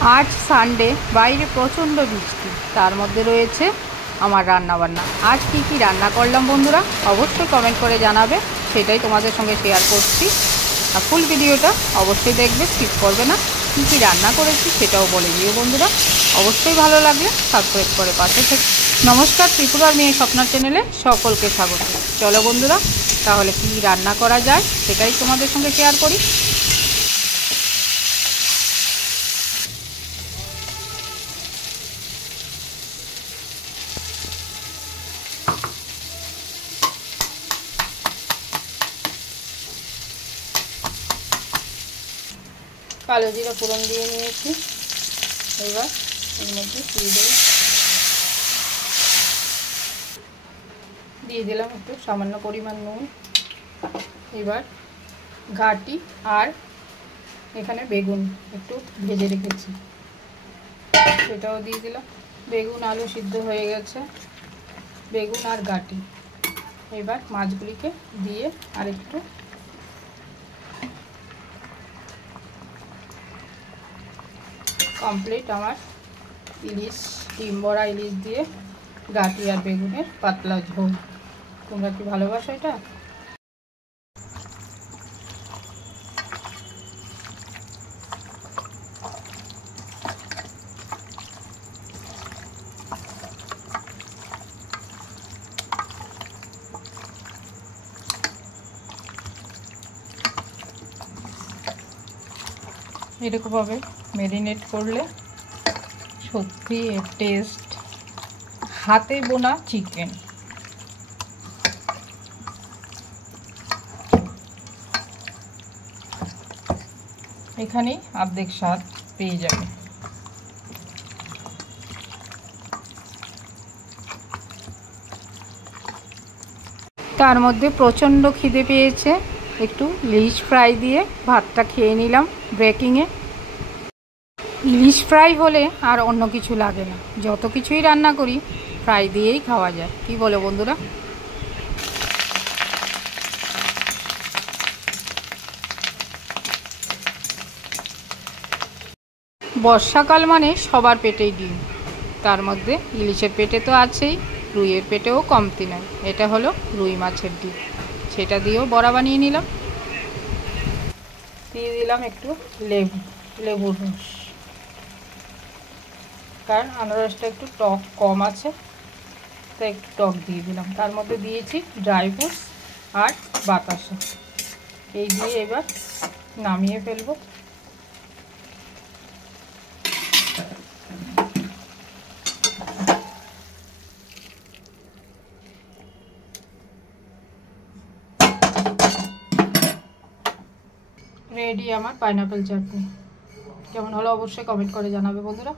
আজ সানডে, বাইরে প্রচণ্ড বৃষ্টি, তার মধ্যে রয়েছে আমার রান্নাবান্না। আজ কি রান্না করলাম বন্ধুরা, অবশ্যই কমেন্ট করে জানাবে, সেটাই তোমাদের সঙ্গে শেয়ার করছি। আর ফুল ভিডিওটা অবশ্যই দেখবে, স্কিপ করবে না। কি রান্না করেছি সেটাও বলে দিও বন্ধুরা, অবশ্যই ভালো লাগলে সাবস্ক্রাইব করে পাশে থেকে। নমস্কার, ত্রিপুরার মেয়ে স্বপ্নার চ্যানেলে সকলকে স্বাগত। চলো বন্ধুরা, তাহলে কি রান্না করা যায় সেটাই তোমাদের সঙ্গে শেয়ার করি। কালো জিরা ফোড়ন দিয়ে নিয়েছি। এবার এর মধ্যে দিয়ে দিলাম একটু সামান্য পরিমাণ নুন। এবার ঘাটি আর এখানে বেগুন একটু ভেজে রেখেছি, সেটাও দিয়ে দিলাম। বেগুন আলু সিদ্ধ হয়ে গেছে, বেগুন আর ঘাটি। এবার মাছগুলিকে দিয়ে আর একটু কমপ্লিট আমার ইলিশ, ডিম বড়া ইলিশ দিয়ে ঘাটি আর বেগুনের পাতলা ঝোল। তোমরা কি ভালোবাসো এটা? এরকমভাবে ম্যারিনেট করলে সত্যি এর টেস্ট, হাতে বোনা চিকেন। এখানেই অর্ধেক স্বাদ পেয়ে যাবে। তার মধ্যে প্রচণ্ড খিদে পেয়েছে, একটু ইলিশ ফ্রাই দিয়ে ভাতটা খেয়ে নিলাম ব্রেকিংয়ে। ইলিশ ফ্রাই হলে আর অন্য কিছু লাগে না, যত কিছুই রান্না করি ফ্রাই দিয়েই খাওয়া যায়। কি বলো বন্ধুরা? বর্ষাকাল মানে সবার পেটেই ডিম, তার মধ্যে ইলিশের পেটে তো আছেই, রুইয়ের পেটেও কমতি নয়। এটা হলো রুই মাছের ডিম, সেটা দিয়েও বড়া বানিয়ে নিলাম। দিয়ে দিলাম একটু লেবুর রস, কারণ আনারসটা একটু টক কম আছে, তো একটু টক দিয়ে দিলাম। তার মধ্যে দিয়েছি ড্রাই ফ্রুটস আর বাতাসা। এই দিয়ে এবার নামিয়ে ফেলবো। রেডি আমার পাইনাপেল চাটনি। কেমন হলো অবশ্যই কমেন্ট করে জানাবে বন্ধুরা।